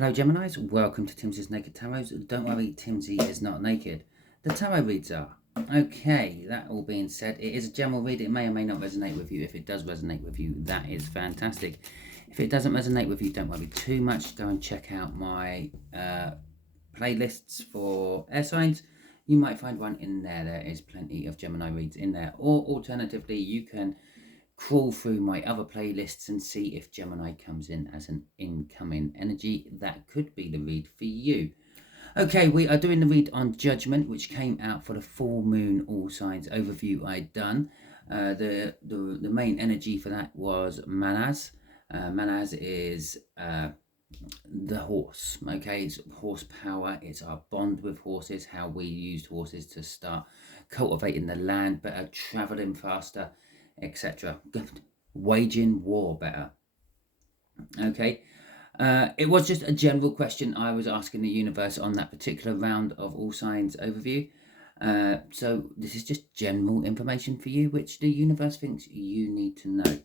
Hello Geminis, welcome to Timsy's Naked Tarot. Don't worry, Timsy is not naked. The tarot reads are. Okay, that all being said, it is a general read. It may or may not resonate with you. If it does resonate with you, that is fantastic. If it doesn't resonate with you, don't worry too much. Go and check out my playlists for air signs. You might find one in there. There is plenty of Gemini reads in there. Or alternatively, you can crawl through my other playlists and see if Gemini comes in as an incoming energy. That could be the read for you. Okay, we are doing the read on Judgment, which came out for the full moon all signs overview I'd done. The main energy for that was Manaz. Manaz is the horse. Okay, it's horsepower. It's our bond with horses, how we used horses to start cultivating the land better, traveling faster, etc. Waging war better. Okay. It was just a general question I was asking the universe on that particular round of all signs overview. So this is just general information for you, which the universe thinks you need to know.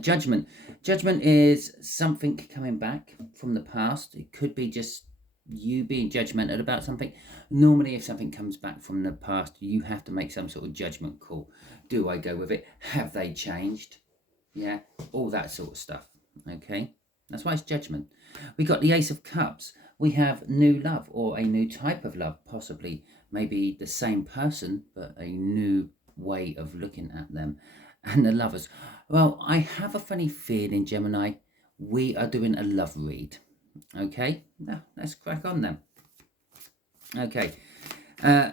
Judgment. Judgment is something coming back from the past. It could be just you being judgmental about something. Normally, if something comes back from the past, you have to make some sort of judgment call. Do I go with it? Have they changed? Yeah, all that sort of stuff. Okay, that's why it's judgment. We got the Ace of Cups. We have new love or a new type of love, possibly maybe the same person, but a new way of looking at them. And the Lovers. Well, I have a funny feeling, Gemini, we are doing a love read. Okay, now let's crack on then. Okay, the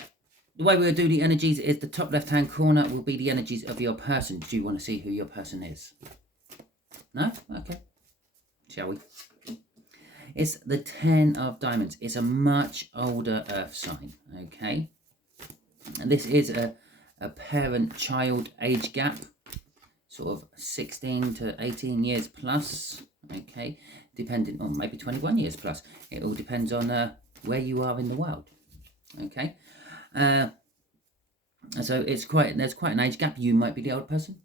way we'll do the energies is the top left hand corner will be the energies of your person. Do you want to see who your person is? No? Okay. Shall we? It's the 10 of Diamonds. It's a much older earth sign. Okay. And this is a parent-child age gap. Sort of 16 to 18 years plus. Okay. Depending on maybe 21 years plus. It all depends on where you are in the world. Okay. So there's quite an age gap. You might be the older person,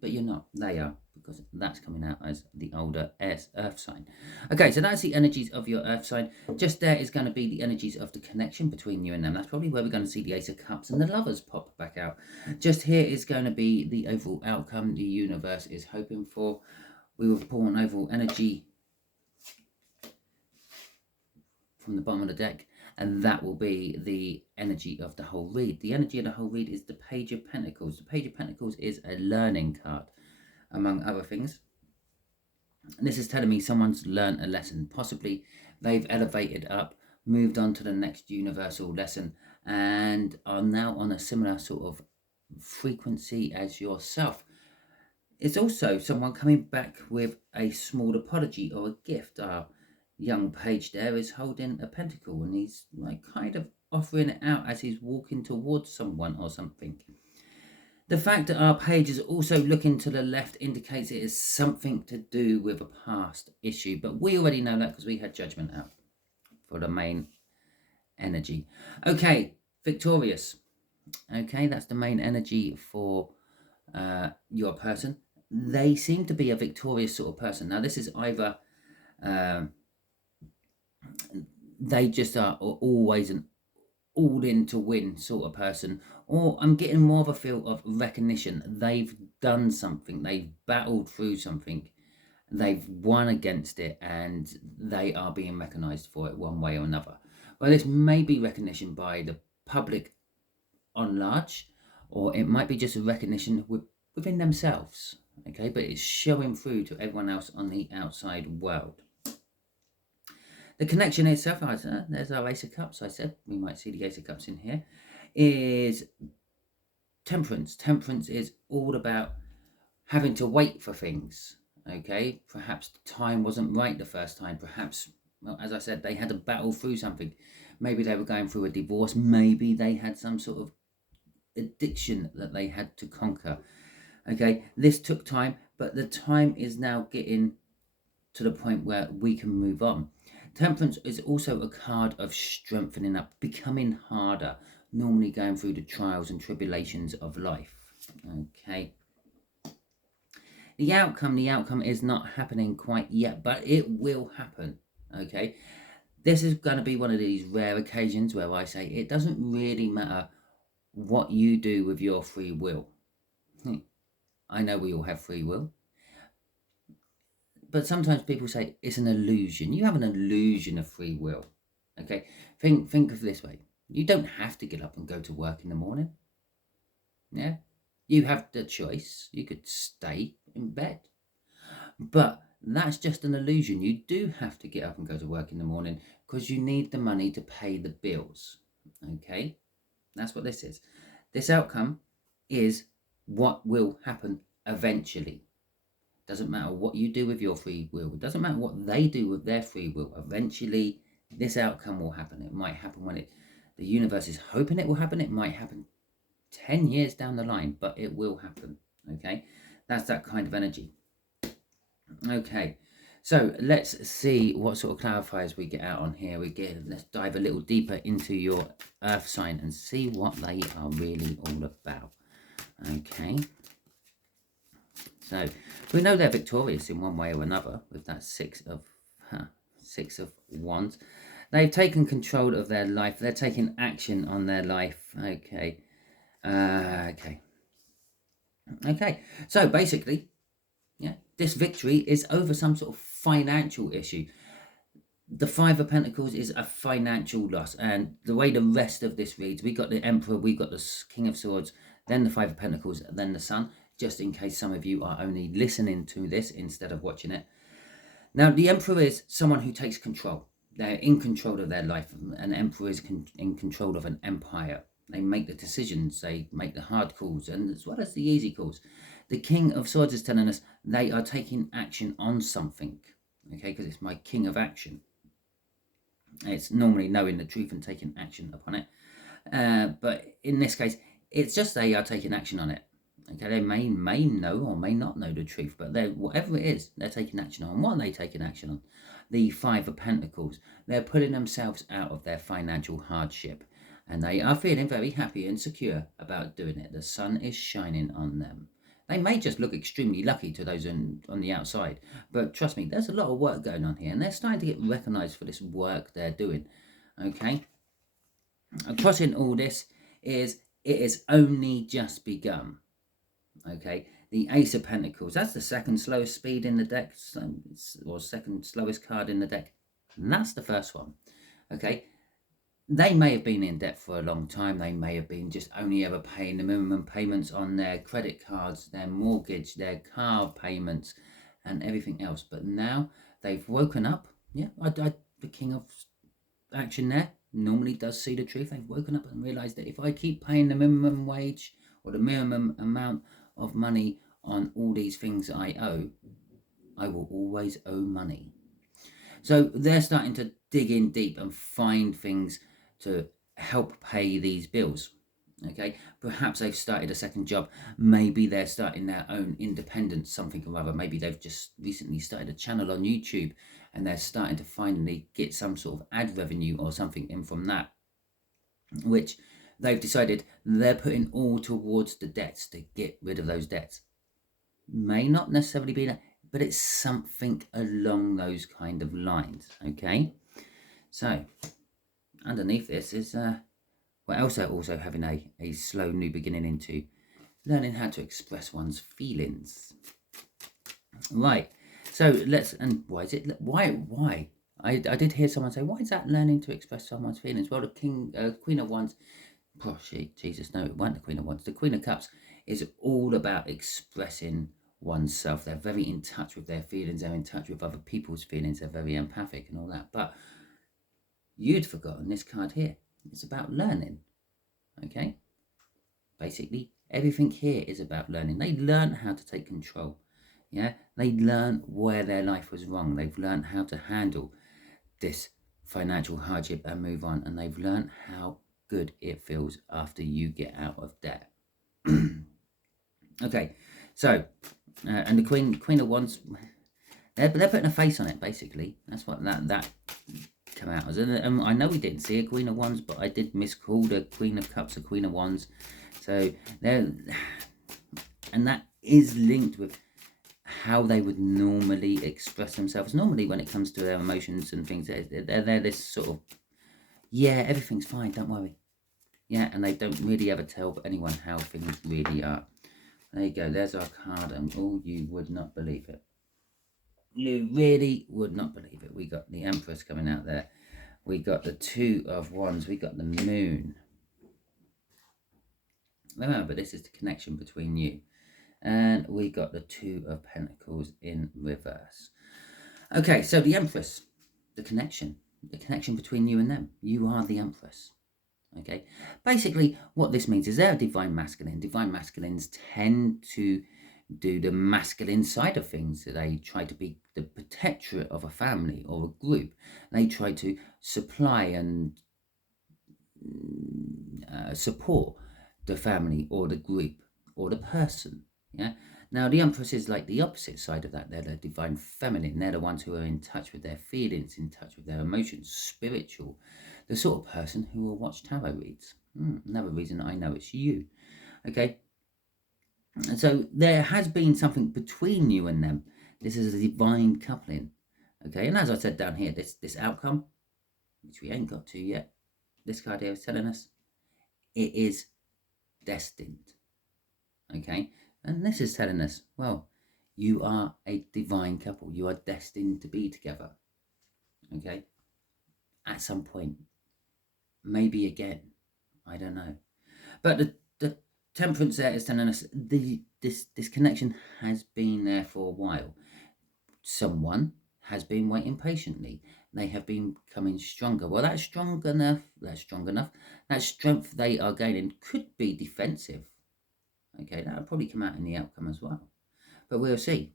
but you're not. They are, because that's coming out as the older earth sign. Okay, so that's the energies of your earth sign. Just there is going to be the energies of the connection between you and them. That's probably where we're going to see the Ace of Cups and the Lovers pop back out. Just here is going to be the overall outcome the universe is hoping for. We will pull an overall energy from the bottom of the deck, and that will be the energy of the whole read. The energy of the whole read is the Page of Pentacles. The Page of Pentacles is a learning card, among other things. And this is telling me someone's learned a lesson. Possibly they've elevated up, moved on to the next universal lesson, and are now on a similar sort of frequency as yourself. It's also someone coming back with a small apology or a gift. Our young page there is holding a pentacle, and he's like kind of offering it out as he's walking towards someone or something. The fact that our page is also looking to the left indicates it is something to do with a past issue, but we already know that because we had Judgment out for the main energy. Okay, victorious. Okay, that's the main energy for your person. They seem to be a victorious sort of person. Now, this is either they just are always an all-in to win sort of person, or I'm getting more of a feel of recognition. They've done something, they've battled through something, they've won against it, and they are being recognized for it one way or another. Well, this may be recognition by the public on large, or it might be just a recognition within themselves. Okay, but it's showing through to everyone else on the outside world. The connection itself, there's our Ace of Cups, I said. We might see the Ace of Cups in here. Is temperance. Temperance is all about having to wait for things. Okay, perhaps the time wasn't right the first time. Perhaps, well, as I said, they had to battle through something. Maybe they were going through a divorce. Maybe they had some sort of addiction that they had to conquer. Okay, this took time, but the time is now getting to the point where we can move on. Temperance is also a card of strengthening up, becoming harder, normally going through the trials and tribulations of life. Okay. The outcome is not happening quite yet, but it will happen. Okay, this is going to be one of these rare occasions where I say it doesn't really matter what you do with your free will. I know we all have free will, but sometimes people say it's an illusion. You have an illusion of free will. Okay, think of it this way: you don't have to get up and go to work in the morning. Yeah, you have the choice. You could stay in bed, but that's just an illusion. You do have to get up and go to work in the morning because you need the money to pay the bills. Okay, that's what this is. This outcome is what will happen eventually. Doesn't matter what you do with your free will. It doesn't matter what they do with their free will. Eventually, this outcome will happen. It might happen when the universe is hoping it will happen. It might happen 10 years down the line, but it will happen. Okay, that's that kind of energy. Okay, so let's see what sort of clarifiers we get out on here. Let's dive a little deeper into your earth sign and see what they are really all about. Okay, so we know they're victorious in one way or another with that six of wands. They've taken control of their life. They're taking action on their life. Okay. Okay. So basically, yeah, this victory is over some sort of financial issue. The Five of Pentacles is a financial loss, and the way the rest of this reads, we got the Emperor, we got the King of Swords, then the Five of Pentacles, then the Sun, just in case some of you are only listening to this instead of watching it. Now, the Emperor is someone who takes control. They're in control of their life. An Emperor is in control of an empire. They make the decisions, they make the hard calls, and as well as the easy calls. The King of Swords is telling us they are taking action on something, okay, because it's my King of Action. It's normally knowing the truth and taking action upon it. But in this case, it's just they are taking action on it. Okay, they may know or may not know the truth, but whatever it is, they're taking action on. What are they taking action on? The Five of Pentacles. They're pulling themselves out of their financial hardship, and they are feeling very happy and secure about doing it. The sun is shining on them. They may just look extremely lucky to those on the outside, but trust me, there's a lot of work going on here, and they're starting to get recognised for this work they're doing. Okay? Crossing all this it is only just begun. Okay? The Ace of Pentacles, that's the second slowest speed in the deck, or second slowest card in the deck. And that's the first one. Okay? They may have been in debt for a long time. They may have been just only ever paying the minimum payments on their credit cards, their mortgage, their car payments, and everything else. But now they've woken up. Yeah, the King of Action there normally does see the truth. They've woken up and realised that if I keep paying the minimum wage or the minimum amount of money on all these things I owe, I will always owe money. So they're starting to dig in deep and find things to help pay these bills. Okay, perhaps they've started a second job. Maybe they're starting their own independence, something or other. Maybe they've just recently started a channel on YouTube and they're starting to finally get some sort of ad revenue or something in from that, which they've decided they're putting all towards the debts to get rid of those debts. May not necessarily be that, but it's something along those kind of lines. Okay, so underneath this is we're also having a slow new beginning into learning how to express one's feelings. Right, so why is it, why I did hear someone say, why is that learning to express someone's feelings? Well, the Queen of Wands, Jesus, no, it wasn't the Queen of Wands. The Queen of Cups is all about expressing oneself. They're very in touch with their feelings. They're in touch with other people's feelings. They're very empathic and all that. But you'd forgotten this card here. It's about learning. Okay? Basically, everything here is about learning. They learn how to take control. Yeah? They learn where their life was wrong. They've learned how to handle this financial hardship and move on. And they've learned how good it feels after you get out of debt. Okay, so and the Queen of Wands, they're putting a face on it. Basically, that's what that come out as. And I know we didn't see a Queen of Wands, but I did miscall the Queen of Cups a Queen of Wands. So and that is linked with how they would normally express themselves. Normally when it comes to their emotions and things, they're this sort of, yeah, everything's fine, don't worry. Yeah, and they don't really ever tell anyone how things really are. There you go, there's our card, and oh, you would not believe it. You really would not believe it. We got the Empress coming out there. We got the Two of Wands. We got the Moon. Remember, this is the connection between you. And we got the Two of Pentacles in reverse. Okay, so the Empress, the connection between you and them. You are the Empress. Okay, basically what this means is they're divine masculine. Divine masculines tend to do the masculine side of things. They try to be the protectorate of a family or a group. They try to supply and support the family or the group or the person. Yeah. Now the Empress is like the opposite side of that. They're the divine feminine. They're the ones who are in touch with their feelings, in touch with their emotions, spiritual. The sort of person who will watch tarot reads. Another reason I know it's you. Okay. And so there has been something between you and them. This is a divine coupling. Okay. And as I said down here, this outcome, which we ain't got to yet, this card here is telling us it is destined. Okay. And this is telling us, well, you are a divine couple. You are destined to be together. Okay. At some point. Maybe again. I don't know. But the Temperance there is telling us this connection has been there for a while. Someone has been waiting patiently. They have been becoming stronger. Well, that's strong enough. That strength they are gaining could be defensive. Okay, that'll probably come out in the outcome as well. But we'll see.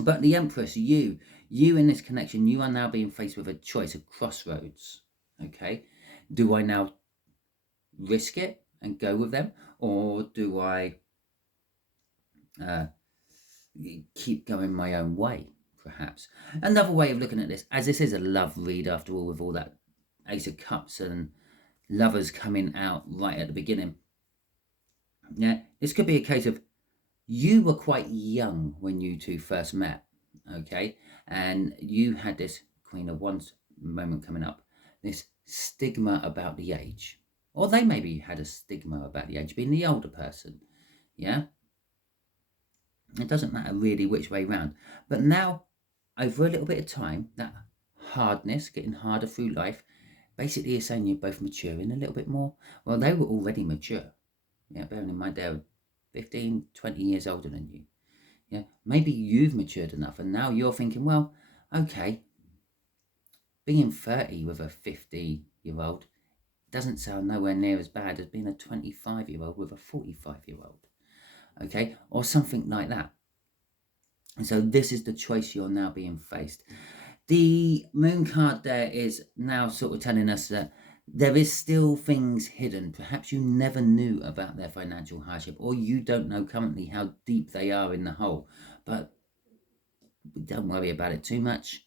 But the Empress, you in this connection, you are now being faced with a choice, a crossroads. Okay, do I now risk it and go with them, or do I keep going my own way, perhaps? Another way of looking at this, as this is a love read after all, with all that Ace of Cups and lovers coming out right at the beginning. Yeah, this could be a case of you were quite young when you two first met, okay? And you had this Queen of Wands moment coming up, this stigma about the age. Or they maybe had a stigma about the age, being the older person, yeah? It doesn't matter really which way round. But now, over a little bit of time, that hardness, getting harder through life, basically is saying you're both maturing a little bit more. Well, they were already mature. Yeah, bearing in mind they're 15, 20 years older than you. Yeah, maybe you've matured enough and now you're thinking, well, okay, being 30 with a 50-year-old doesn't sound nowhere near as bad as being a 25-year-old with a 45-year-old. Okay, or something like that. And so this is the choice you're now being faced. The Moon card there is now sort of telling us that there is still things hidden. Perhaps you never knew about their financial hardship, or you don't know currently how deep they are in the hole. But don't worry about it too much.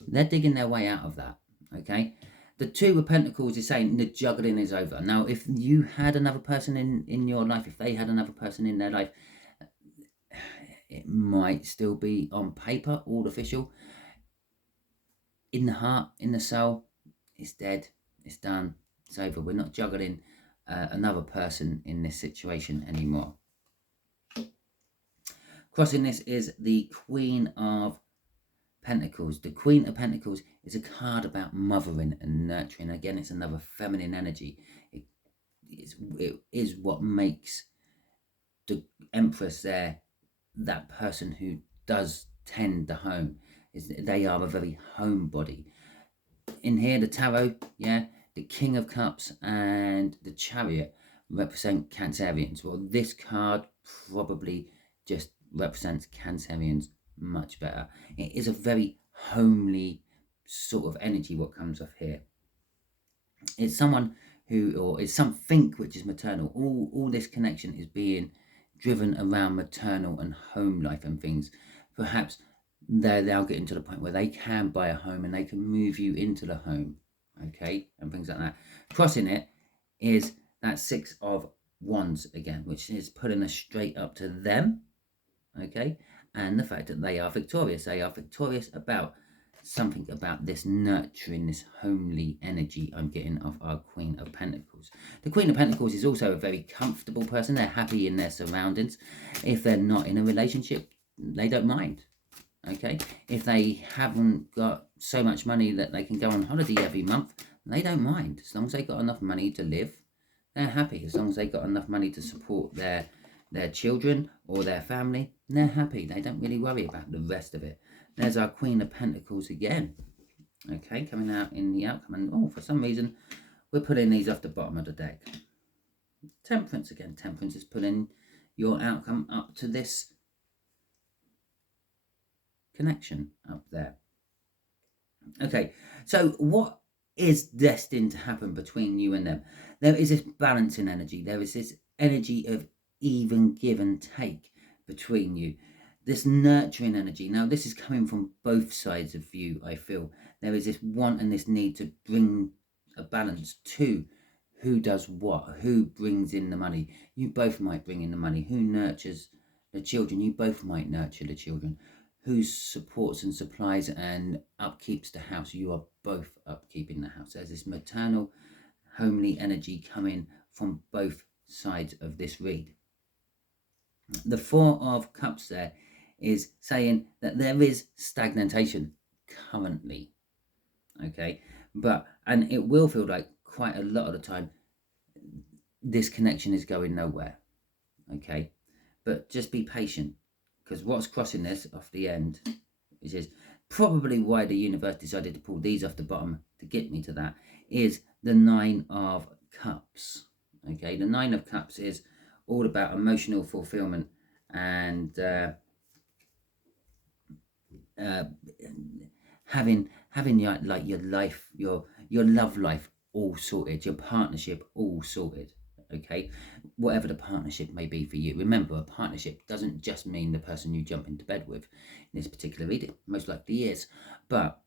They're digging their way out of that, okay? The Two of Pentacles is saying the juggling is over. Now, if you had another person in your life, if they had another person in their life, it might still be on paper, all official. In the heart, in the soul, it's dead. It's done. It's over. We're not juggling another person in this situation anymore. Crossing this is the Queen of Pentacles. The Queen of Pentacles is a card about mothering and nurturing. Again, it's another feminine energy. It is what makes the Empress there, that person who does tend the home. They are a very homebody. In here, the Tarot, yeah, the King of Cups and the Chariot represent Cancerians. Well, this card probably just represents Cancerians much better. It is a very homely sort of energy what comes off here. It's someone who, or it's something which is maternal. All this connection is being driven around maternal and home life and things. Perhaps they're now getting to the point where they can buy a home and they can move you into the home, okay, and things like that. Crossing it is that Six of Wands again, which is putting us straight up to them, okay, and the fact that they are victorious. They are victorious about something about this nurturing, this homely energy I'm getting of our Queen of Pentacles. The Queen of Pentacles is also a very comfortable person. They're happy in their surroundings. If they're not in a relationship, they don't mind. Okay, if they haven't got so much money that they can go on holiday every month, they don't mind. As long as they got enough money to live, they're happy. As long as they got enough money to support their children or their family, they're happy. They don't really worry about the rest of it. There's our Queen of Pentacles again. Okay, coming out in the outcome. And for some reason, we're pulling these off the bottom of the deck. Temperance again. Temperance is pulling your outcome up to this connection up there. Okay, so what is destined to happen between you and them? There is this balancing energy. There is this energy of even give and take between you. This nurturing energy. Now, this is coming from both sides of you, I feel. There is this want and this need to bring a balance to who does what, who brings in the money. You both might bring in the money. Who nurtures the children? You both might nurture the children. Who supports and supplies and upkeeps the house? You are both upkeeping the house. There's this maternal, homely energy coming from both sides of this read. The Four of Cups there is saying that there is stagnation currently. Okay, and it will feel like quite a lot of the time this connection is going nowhere. Okay, but just be patient, because what's crossing this off the end, which is probably why the universe decided to pull these off the bottom to get me to that, is the Nine of Cups. Okay, the Nine of Cups is all about emotional fulfillment and having your life, your love life all sorted, your partnership all sorted. Okay, whatever the partnership may be for you. Remember, a partnership doesn't just mean the person you jump into bed with. In this particular read, it most likely is, but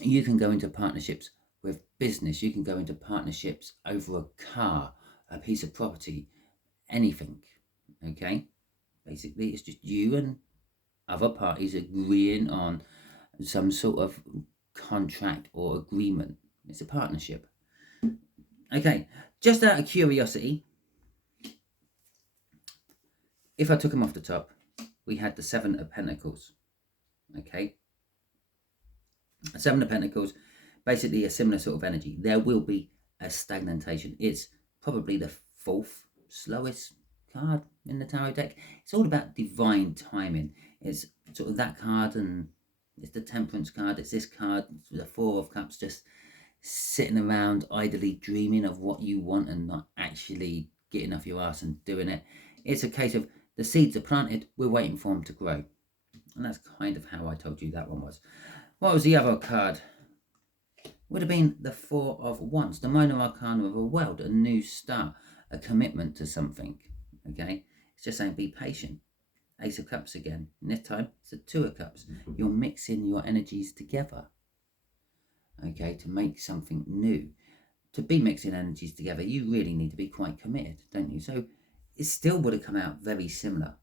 you can go into partnerships with business. You can go into partnerships over a car, a piece of property, anything. Okay, basically it's just you and other parties agreeing on some sort of contract or agreement. It's a partnership. Okay, just out of curiosity, if I took them off the top, we had the Seven of Pentacles. Okay, Seven of Pentacles, basically a similar sort of energy. There will be a stagnation. It's probably the fourth slowest card in the tarot deck. It's all about divine timing. It's sort of that card, and it's the Temperance card. It's this card, the Four of Cups, just sitting around idly dreaming of what you want and not actually getting off your ass and doing it. It's a case of the seeds are planted, we're waiting for them to grow. And that's kind of how I told you that one was. What was the other card? Would have been the Four of Wands, the minor arcana of a world, a new start, a commitment to something. Okay, it's just saying be patient. Ace of Cups again, and this time it's the Two of Cups. You're mixing your energies together, okay, to make something new. To be mixing energies together, you really need to be quite committed, don't you? So it still would have come out very similar.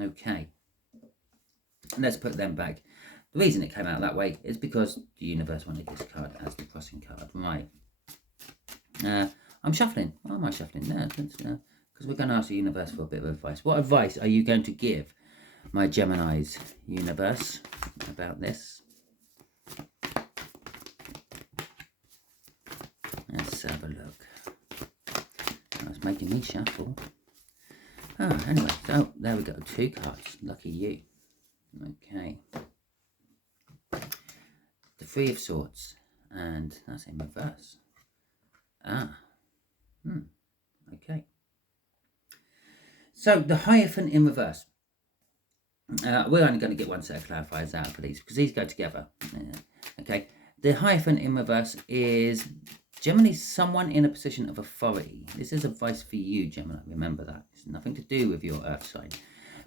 Okay, let's put them back. The reason it came out that way is because the universe wanted this card as the crossing card. Right. I'm shuffling. Why am I shuffling? No, because we're going to ask the universe for a bit of advice. What advice are you going to give my Gemini's, universe, about this? Let's have a look. That's making me shuffle. Anyway, so there we go. 2 cards. Lucky you. Okay. The Three of Swords. And that's in reverse. Okay. So the Hierophant in reverse. We're only going to get one set of clarifiers out for these because these go together. Okay. The Hierophant in reverse is generally someone in a position of authority. This is advice for you, Gemini. Remember that. It's nothing to do with your earth sign.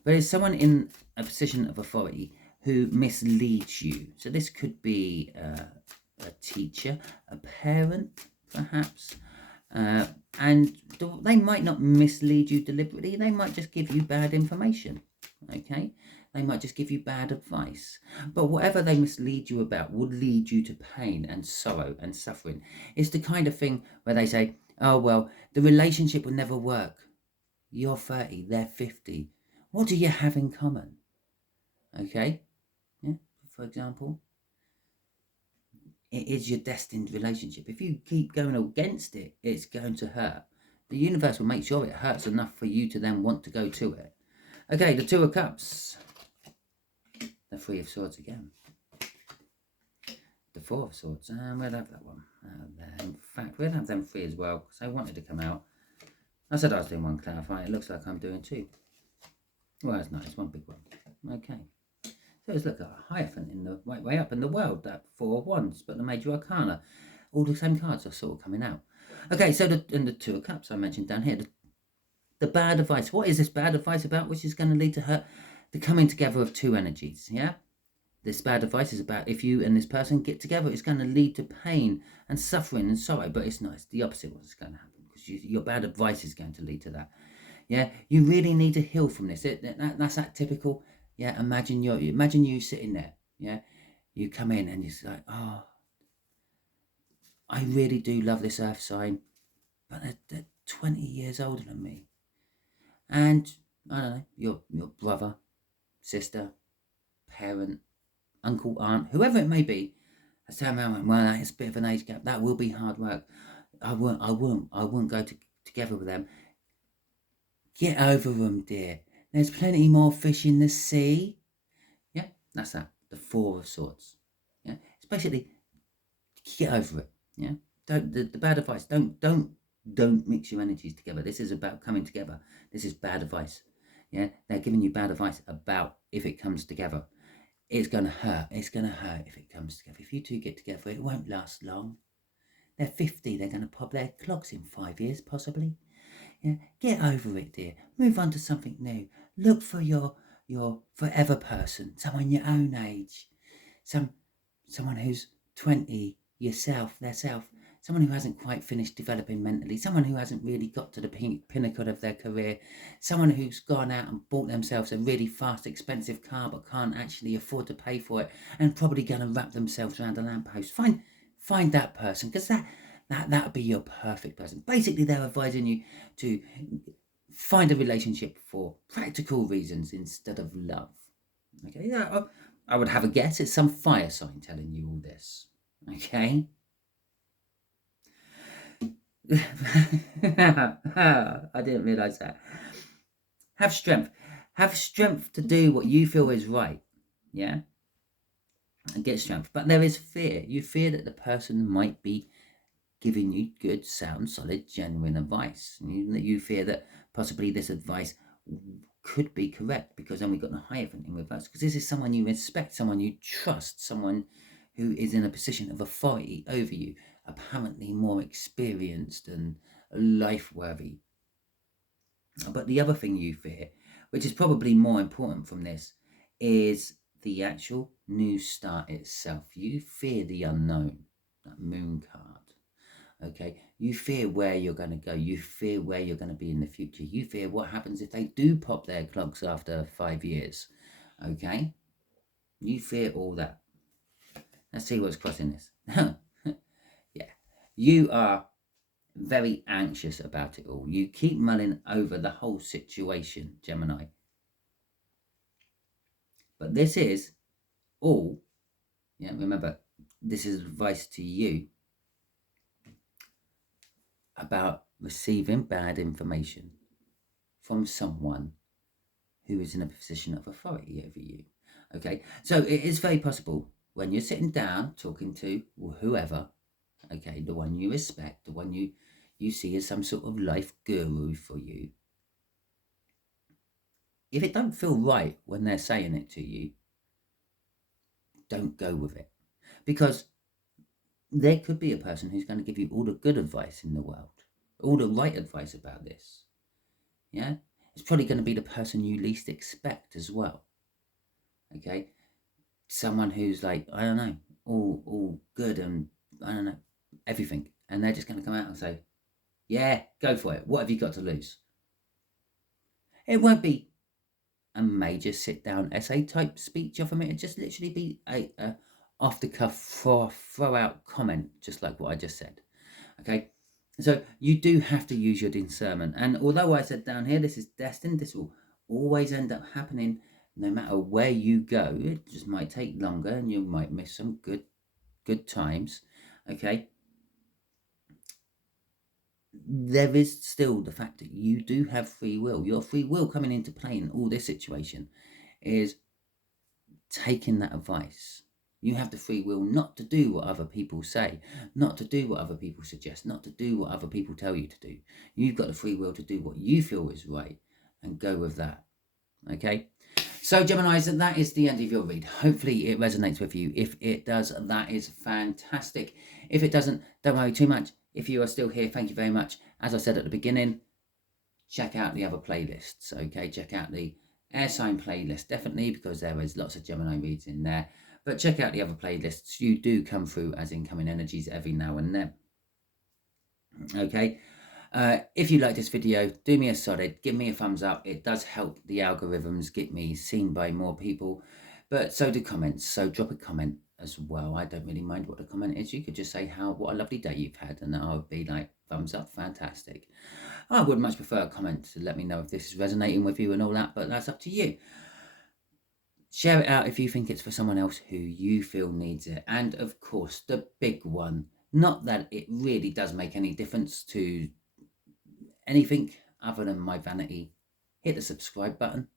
But it's someone in a position of authority who misleads you. So this could be a teacher, a parent, perhaps. And they might not mislead you deliberately. They might just give you bad information. Okay? They might just give you bad advice. But whatever they mislead you about would lead you to pain and sorrow and suffering. It's the kind of thing where they say, oh, well, the relationship will never work. You're 30, they're 50. What do you have in common? Okay? Yeah, for example, it is your destined relationship. If you keep going against it, it's going to hurt. The universe will make sure it hurts enough for you to then want to go to it. Okay, the Two of Cups. The Three of Swords again. The Four of Swords. And we'll have that one. In fact, we'll have them three as well, because I wanted to come out. I said I was doing one clarifying. It looks like I'm doing two. Well, it's not. It's one big one. Okay. So let's look at a Hierophant in the right way up in the world. That Four of Wands, but the Major Arcana. All the same cards are sort of coming out. Okay, so the Two of Cups I mentioned down here. The bad advice. What is this bad advice about? Which is going to lead to the coming together of two energies. Yeah. This bad advice is about if you and this person get together, it's going to lead to pain and suffering and sorrow. But it's not. It's the opposite what's going to happen, because your bad advice is going to lead to that. Yeah. You really need to heal from this. That's that typical. Yeah. Imagine you sitting there. Yeah. You come in and you're like, oh, I really do love this earth sign, but they're 20 years older than me. And I don't know, your brother, sister, parent, uncle, aunt, whoever it may be, has turned around and went, well, it's a bit of an age gap. That will be hard work. I won't go together with them. Get over them, dear. There's plenty more fish in the sea. Yeah, that's that. The Four of Swords. Yeah, it's basically get over it. Yeah, the bad advice. Don't mix your energies together. This is about coming together. This is bad advice. Yeah, they're giving you bad advice about if it comes together. It's going to hurt. It's going to hurt if it comes together. If you two get together, it won't last long. They're 50. They're going to pop their clogs in 5 years, possibly. Yeah, get over it, dear. Move on to something new. Look for your forever person, someone your own age, someone who's 20, theirself, someone who hasn't quite finished developing mentally, someone who hasn't really got to the pinnacle of their career, someone who's gone out and bought themselves a really fast, expensive car but can't actually afford to pay for it, and probably going to wrap themselves around a lamppost. Find that person, because that'll be your perfect person. Basically, they're advising you to find a relationship for practical reasons instead of love. Okay, yeah, I would have a guess it's some fire sign telling you all this. Okay. I didn't realise that. Have strength. Have strength to do what you feel is right. Yeah. And get strength. But there is fear. You fear that the person might be giving you good, sound, solid, genuine advice. You fear that possibly this advice could be correct, because then we've got the Hierophant in reverse. Because this is someone you respect, someone you trust, someone who is in a position of authority over you, apparently more experienced and life-worthy. But the other thing you fear, which is probably more important from this, is the actual new start itself. You fear the unknown, that Moon card. Okay, you fear where you're going to go. You fear where you're going to be in the future. You fear what happens if they do pop their clogs after 5 years. Okay, you fear all that. Let's see what's crossing this. Yeah, you are very anxious about it all. You keep mulling over the whole situation, Gemini. But this is all, yeah, remember, this is advice to you about receiving bad information from someone who is in a position of authority over you. Okay, so it is very possible when you're sitting down talking to whoever, okay, the one you respect, the one you see as some sort of life guru for you, if it don't feel right when they're saying it to you, don't go with it, because there could be a person who's going to give you all the good advice in the world, all the right advice about this. Yeah, it's probably going to be the person you least expect as well. Okay, someone who's like, I don't know, all good and I don't know, everything, and they're just going to come out and say, yeah, go for it. What have you got to lose? It won't be a major sit-down essay type speech off of it. It'd just literally be a off-the-cuff throw out comment, just like what I just said. Okay, so you do have to use your discernment. And although I said down here, this is destined, this will always end up happening no matter where you go. It just might take longer and you might miss some good times. Okay, there is still the fact that you do have free will. Your free will coming into play in all this situation is taking that advice. You have the free will not to do what other people say, not to do what other people suggest, not to do what other people tell you to do. You've got the free will to do what you feel is right and go with that. Okay? So, Geminis, that is the end of your read. Hopefully it resonates with you. If it does, that is fantastic. If it doesn't, don't worry too much. If you are still here, thank you very much. As I said at the beginning, check out the other playlists, okay? Check out the air sign playlist, definitely, because there is lots of Gemini reads in there. But check out the other playlists. You do come through as incoming energies every now and then. Okay? If you like this video, do me a solid, give me a thumbs up. It does help the algorithms get me seen by more people. But so do comments. So drop a comment as well. I don't really mind what the comment is. You could just say what a lovely day you've had, and I'll be like, thumbs up, fantastic. I would much prefer a comment to let me know if this is resonating with you and all that, but that's up to you. Share it out if you think it's for someone else who you feel needs it. And of course, the big one, not that it really does make any difference to anything other than my vanity, hit the subscribe button,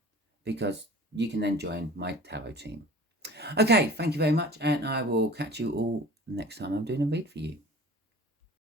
because you can then join my tarot team. Okay, thank you very much, and I will catch you all next time I'm doing a read for you.